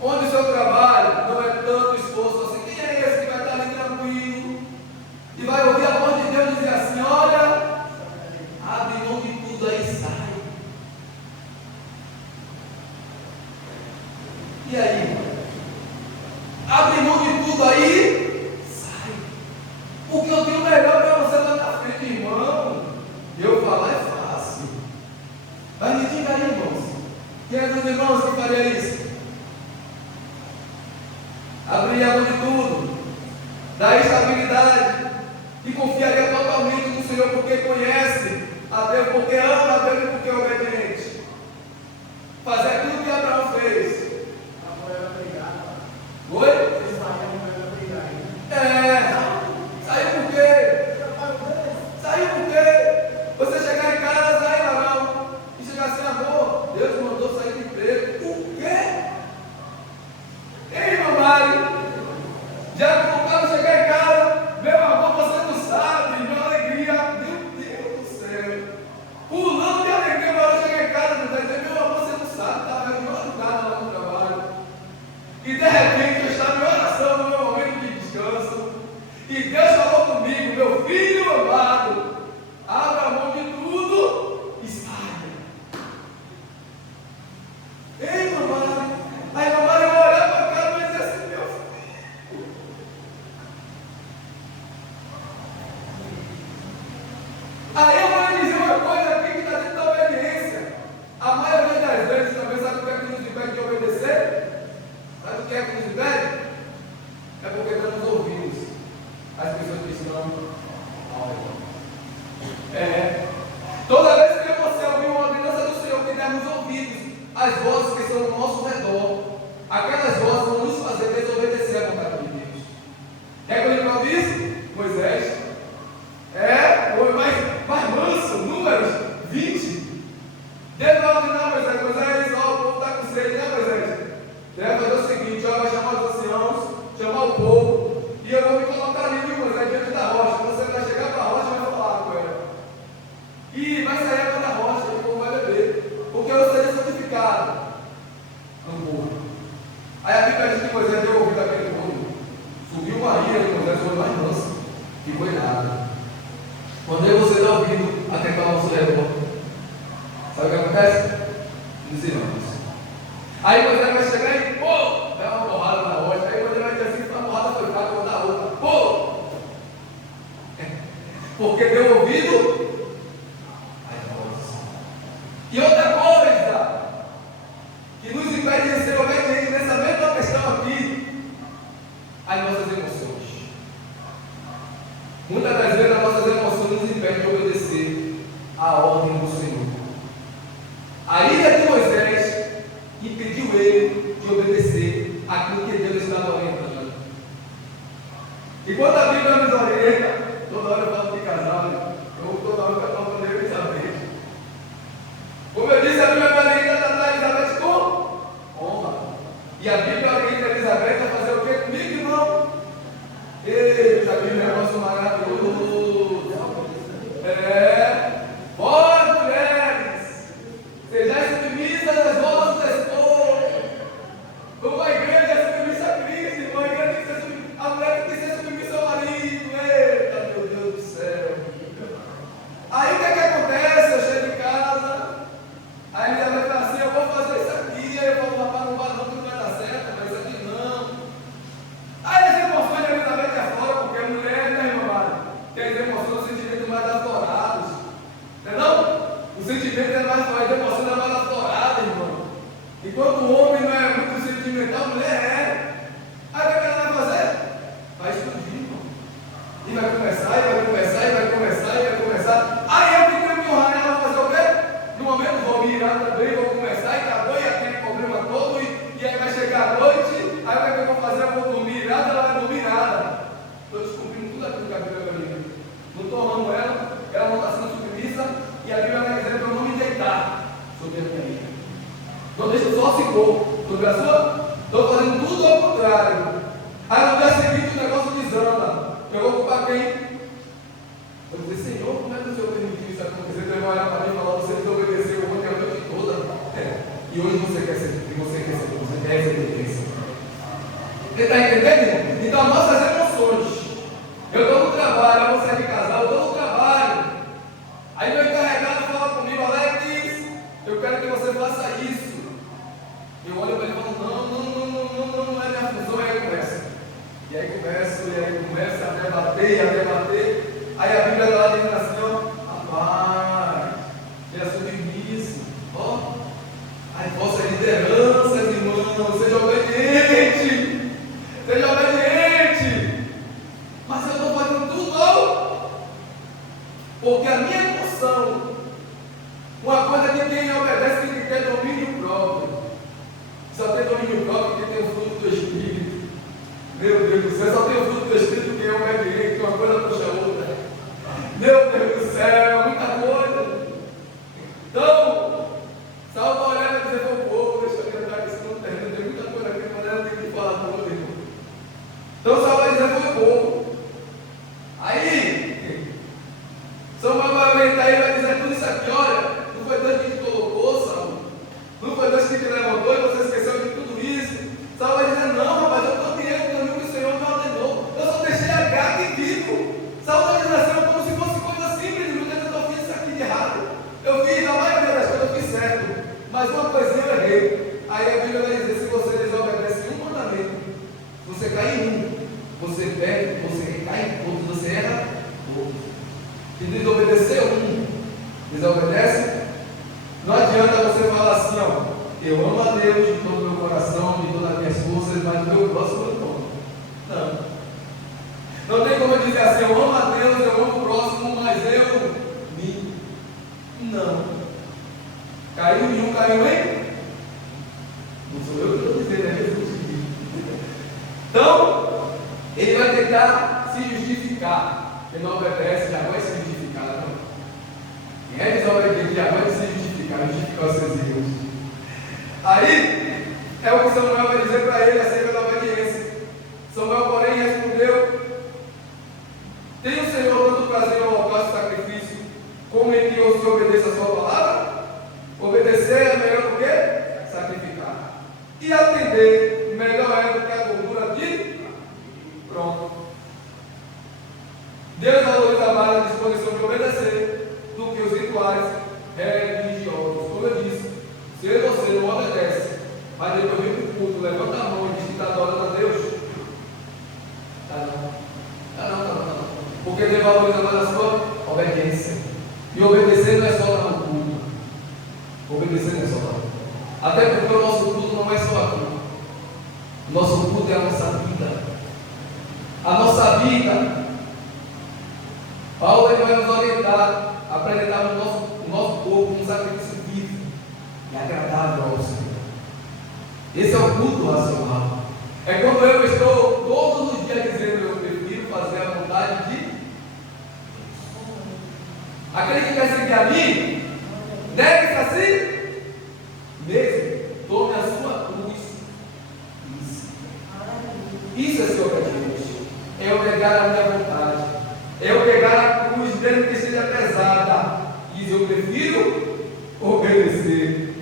onde o seu trabalho não é tanto esforço assim? Quem é esse que vai estar ali tranquilo e vai ouvir a voz de Deus dizer assim: olha, abre mão de tudo aí, sai. E aí? Abre mão de tudo aí, sai. Porque eu tenho melhor para você lá na frente, irmão. Eu falar é fácil. Mas me diga aí, irmãos. Quem é dos irmãos que faria isso? Abrir a mão de tudo, dar estabilidade e confiaria totalmente no Senhor, porque conhece a Deus, porque ama a Deus e porque é obediente. Fazer aquilo que Abraão fez. Oi? Saiu por quê? Saiu por quê? Você chegar em casa, aí Abraão, e chegar assim: amor, Deus mandou sair do emprego. O quê? Ei, mamãe, já que o cara chegar em casa, meu amor, você não sabe, minha alegria, meu Deus do céu, pulando de alegria na hora de chegar em casa, não está dizendo: meu amor, você não sabe, estava em madrugada lá no trabalho, e de repente eu estava em oração no meu momento de descanso, e Deus falou comigo: meu filho amado, abra a mão de tudo e saia. Ei, mamãe, aí mamãe vai olhar para a cara e vai dizer assim: meu filho. Aí eu vou lhe dizer uma coisa aqui que está dentro da obediência. A maioria das vezes também sabe o que é que nos impede de obedecer? Sabe o que é que nos impede? É porque estamos ouvindo as pessoas que estão ao redor. Toda vez que você ouvir uma ordenança do Senhor, que dermos ouvidos as vozes que estão ao nosso redor, aquelas vozes vão nos fazer desobedecer a vontade de Deus. Quer que eu lhe fale isso? Moisés foi mais manso, Números 20. Deus vai ordenar a Moisés: ó, o povo está com sede, né, Moisés? Deve fazer o seguinte: ó, vai chamar os anciãos, chamar o povo, e eu vou me colocar porque deu ouvido às vozes. E outra coisa que nos impede de ser obedientes nessa mesma questão aqui, as nossas emoções. Muitas das vezes as nossas emoções nos impedem de obedecer à ordem do Senhor. A ira de Moisés impediu ele de obedecer aquilo que Deus estava orientando. E quando a Bíblia nos orienta, toda hora eu falo de casal, eu toda hora eu falo com Elizabeth. Como eu disse, a Bíblia me orienta a tratar Elizabeth com honra. E a Bíblia orienta Elizabeth a fazer o que comigo, irmão? Eita, a Bíblia é um negócio maravilhoso. Vós, mulheres, sejais submissas às vossas esposas. Como a igreja é submissa a Cristo, irmão, a igreja tem que ser submissa, a mulher tem que ser submissa ao marido. Eita, meu Deus do céu. Aí o que é que acontece? Eu chego em casa, aí minha mãe fala assim, eu vou fazer isso aqui. Aí eu falo, rapaz, não vai não, que não vai dar certo, mas isso aqui não. Aí as emoções de Elizabeth é fora, porque a mulher, né, irmão Mário, tem as emoções, os sentimentos mais aflorados. Entendeu? O sentimento é mais forte, a emoção é mais aflorada, irmão. Enquanto o homem não é muito sentimental, a mulher é. Aí o que ela vai fazer? Vai explodir, irmão. E vai começar, e vai começar, e vai começar, e vai começar. Aí eu que tenho que honrar ela, fazer o quê? No momento vou me irar também, vou começar, e acabou, e aquele problema todo, e aí vai chegar a noite, aí o que eu vou fazer? Eu vou dormir irada, ela vai dormir nada. Estou descobrindo tudo aquilo que a Bíblia me diz. Não estou honrando ela não está sendo submissa, e a Bíblia vai dizer para eu não me deitar sobre a minha vida. Não deixa o sol se pôr sobre a sua. Estou fazendo tudo ao contrário. Aí no dia seguinte o negócio desanda. Eu vou culpar quem? Eu vou dizer, Senhor, como é que o Senhor permitiu isso acontecer? Então eu vou olhar para mim e falar, você desobedeceu ontem a noite toda. E hoje você quer ser obediência. Você está entendendo, irmão? Então as nossas emoções. Eu estou no trabalho, eu vou sair de casal, eu estou no trabalho. Aí meu encarregado fala comigo, Alex, eu quero que você faça isso. Eu olho para ele e falo, não é minha função, aí começa. E aí começa a debater. Aí a Bíblia está lá dizendo assim, ó, rapaz, seja submisso, ó. Aí vossas lideranças, irmão, seja obediente. Mas eu estou fazendo tudo, porque a minha emoção, uma coisa que quem obedece tem que ter domínio próprio. Só tem domínio próprio quem tem o fruto do Espírito. Meu Deus do céu, só tem o fruto do Espírito quem é obediente, uma coisa puxa a outra. Meu Deus do céu, muita coisa. Então, salva a olhada e dizer para o povo, deixa eu lembrar que isso não termina, tem muita coisa aqui, mas ela tem que falar tudo, irmão. Então, salva a dizer para o povo. Aí, Samuel vai aumentar e vai dizer tudo isso aqui, olha, não foi Deus que te colocou, Samuel, não foi Deus que te levantou e você esqueceu de tudo isso. Samuel vai dizer, não, rapaz, eu estou criando o caminho que o Senhor me ordenou, eu só deixei a gato e vivo. Samuel vai dizer assim, como se fosse coisa simples, meu Deus, eu fiz isso aqui de errado. Eu fiz, a maioria das coisas eu fiz certo, mas uma coisinha eu errei. Aí a Bíblia vai dizer, se você desobedece um mandamento, você cai em um. Você perde, você cai em todos, você erra todos. Se desobedecer desobedece, não adianta você falar assim, ó, eu amo a Deus de todo o meu coração, de todas as minhas forças, mas o meu próximo eu não. Não tem como eu dizer assim, eu amo a Deus, eu amo o próximo, mas eu me. Não. Caiu em um, caiu em? Não sou eu que estou dizendo, é Jesus. Então, ele vai tentar se justificar. Quem não obedece já vai se justificar. Não? Quem é desobediente já vai se justificar os seus erros. Aí, é o que Samuel vai dizer para ele acerca da obediência. Samuel, porém, respondeu: tem o Senhor tanto prazer no holocausto e sacrifício, como em que eu se obedeça a sua palavra? Obedecer é melhor do que sacrificar. E atender melhor é do que a gordura de pronto. Deus valoriza mais a disposição de obedecer do que os rituais religiosos. Como eu disse, se você não obedece, mas depois vem para o culto, levanta a mão e diz que está adorando a Deus, tá não. Porque Porque Deus valoriza mais a sua obediência. E obedecer não é só dar o culto. Obedecer não é só dar o culto. Até porque o nosso culto não é só aqui. O nosso culto é a nossa vida. A nossa vida. Paulo ele vai nos orientar a apresentar o nosso corpo um sacrifício vivo e agradável ao Senhor. Esse é o culto racional. É quando eu estou todos os dias dizendo: eu prefiro fazer a vontade de Deus. Aquele que quer seguir a mim, negue-se a si mesmo, tome a sua cruz. Isso é ser obediente. É eu negar a minha vontade. É eu pegar a cruz, mesmo que seja pesada. E eu prefiro obedecer.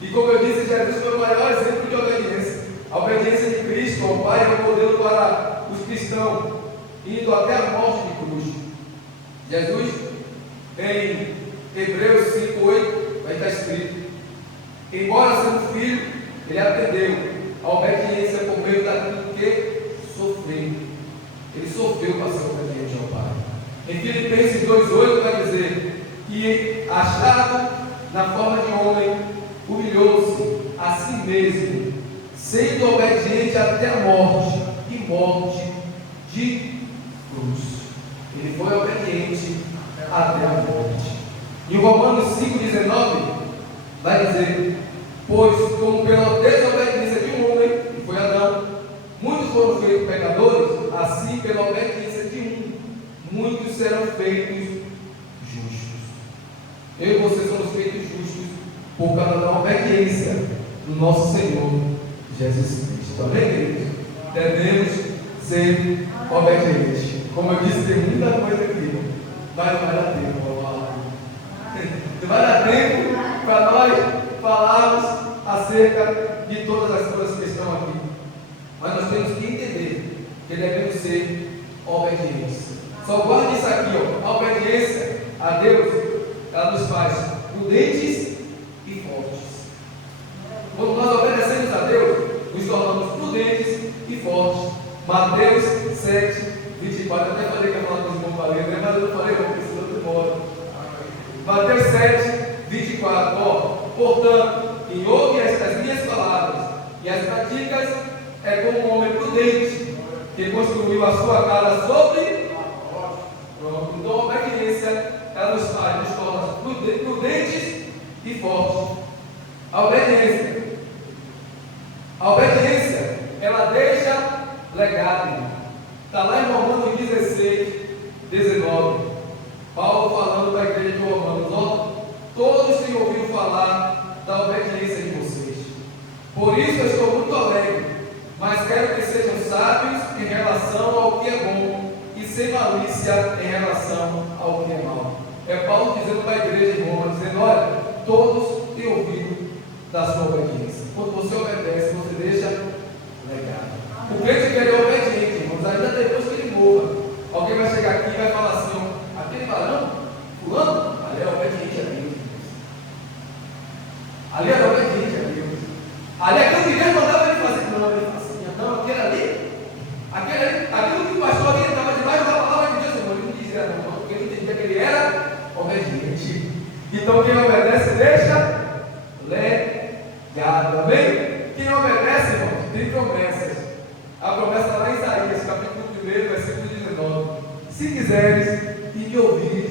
E como eu disse, Jesus foi o maior exemplo de obediência. A obediência de Cristo ao Pai é o modelo para os cristãos, indo até a morte de cruz. Jesus, em Hebreus 5:8, vai estar escrito: embora sendo filho, ele aprendeu a obediência por meio daquilo que sofreu. Ele sofreu para ser obediente ao Pai. Em Filipenses 2:8 vai dizer que, achado na forma de homem, humilhou-se a si mesmo, sendo obediente até a morte, e morte de cruz. Ele foi obediente até a morte. Em Romanos 5:19 vai dizer: pois como pela desobediência de um homem, que foi Adão, muitos foram feitos pecadores, assim pela obediência de muitos serão feitos justos. Eu e você somos feitos justos por causa da obediência do nosso Senhor Jesus Cristo. Amém, queridos? Devemos ser obedientes. Como eu disse, tem muita coisa aqui, mas não vai dar tempo para falar. Não vai dar tempo para nós falarmos acerca de todas as coisas que estão aqui. Mas nós temos que entender que devemos ser obedientes. Só guarde isso aqui, ó. A obediência a Deus, ela nos faz prudentes e fortes. Quando nós obedecemos a Deus, nos tornamos prudentes e fortes. Mateus 7:24. Até falei que ia falar com os irmãos falei, né? Mas eu não falei, porque senão eu demoro. Mateus 7:24. Ó, portanto, quem ouve estas minhas palavras e as praticas é como um homem prudente que construiu a sua casa sobre. Pronto. Então a obediência, ela nos faz, nos torna prudentes e fortes. A obediência, ela deixa legado. Está lá em Romanos 16:19. Paulo falando da igreja de Romanos: ó, todos têm ouvido falar da obediência de vocês. Por isso eu estou muito alegre, mas quero que sejam sábios em relação ao que é bom e sem malícia em relação ao que é mal. É Paulo dizendo para a igreja de Roma, dizendo: olha, todos têm ouvido da sua obediência. Quando você obedece, você deixa legado. O crente que ele é obediente, irmãos, ainda depois que ele morra, alguém vai chegar aqui e vai falar assim: ó, aquele varão, fulano, ali é obediente a Deus. Ali era obediente a Deus. Ali aquilo que Deus mandava ele fazer. Não, ele fala assim: não, aquilo que o pastor orientava debaixo da palavra de Deus, irmão, ele não dizia não, porque ele entendia que ele era obediente. Então quem obedece deixa legado. Amém? Quem obedece, irmão, tem promessas. A promessa está lá em Isaías, capítulo 1, versículo 19. Se quiseres e me ouvires,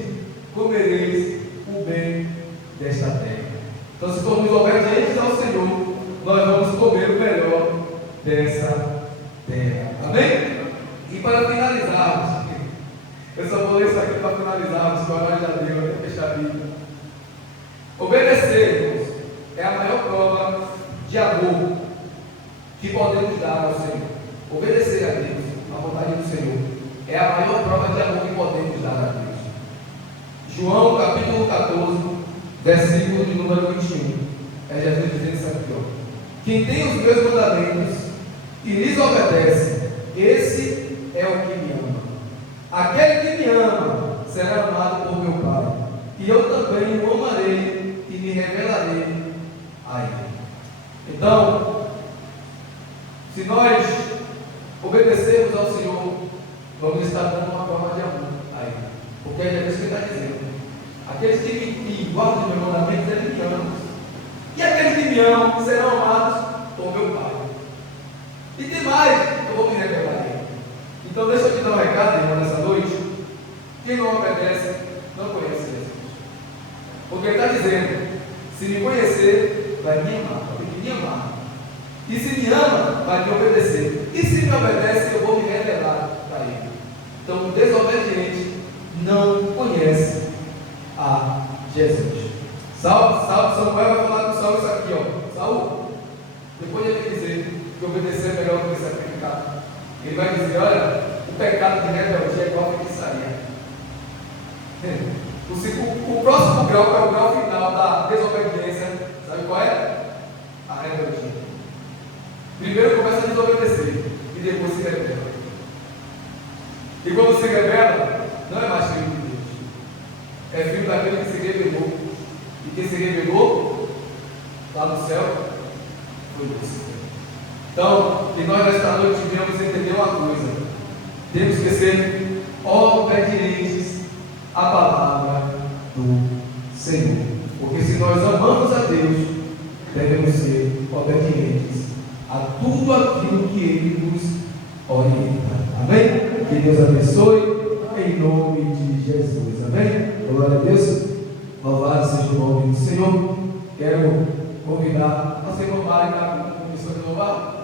comereis o bem desta terra. Então, se formos obedientes ao Senhor, nós vamos comer o melhor dessa terra. Amém? E para finalizarmos, eu só vou ler isso aqui para finalizarmos, que o horário já deu, até fechar a Bíblia. Obedecer, irmãos, é a maior prova de amor que podemos dar ao Senhor. Obedecer a Deus, a vontade do Senhor, é a maior prova de amor que podemos dar a Deus. João capítulo 14, versículo de número 21. É Jesus dizendo isso aqui, ó: quem tem os meus mandamentos e lhes obedece, esse é o que me ama. Aquele que me ama será amado por meu Pai, e eu também o amarei e me revelarei a ele. Então, se nós obedecermos ao Senhor, vamos estar dando uma forma de amor a virão, serão amados por meu Pai. E tem mais, eu vou me revelar aí. Então deixa eu te dar um recado, irmão, nessa noite. Quem não obedece, não conhece Jesus. Porque ele está dizendo, se me conhecer, vai me amar, vai ter que me amar. E se me ama, vai me obedecer. E se me obedece, eu vou me revelar para ele. Então o desobediente não conhece a Jesus. Samuel vai falar com Saul isso aqui, ó. Saul, depois de ele dizer que obedecer é melhor do que sacrificar, ele vai dizer, olha, o pecado de rebeldia é igual a feitiçaria. O próximo grau, que é o grau final da desobediência, sabe qual é? A rebeldia. Primeiro começa a desobedecer e depois se rebela. E quando se rebela, não é mais filho de Deus, é filho daquele que se rebelou. E quem se rebelou lá no céu foi Deus. Então, que nós nesta noite viemos entender uma coisa: temos que ser obedientes à palavra do Senhor, porque se nós amamos a Deus, devemos ser obedientes a tudo aquilo que Ele nos orienta. Amém? Que Deus abençoe em nome de Jesus. Amém? Glória a Deus. Louvado seja o nome do Senhor. Quero convidar a nossa irmã Mari, que está com a missão de louvar.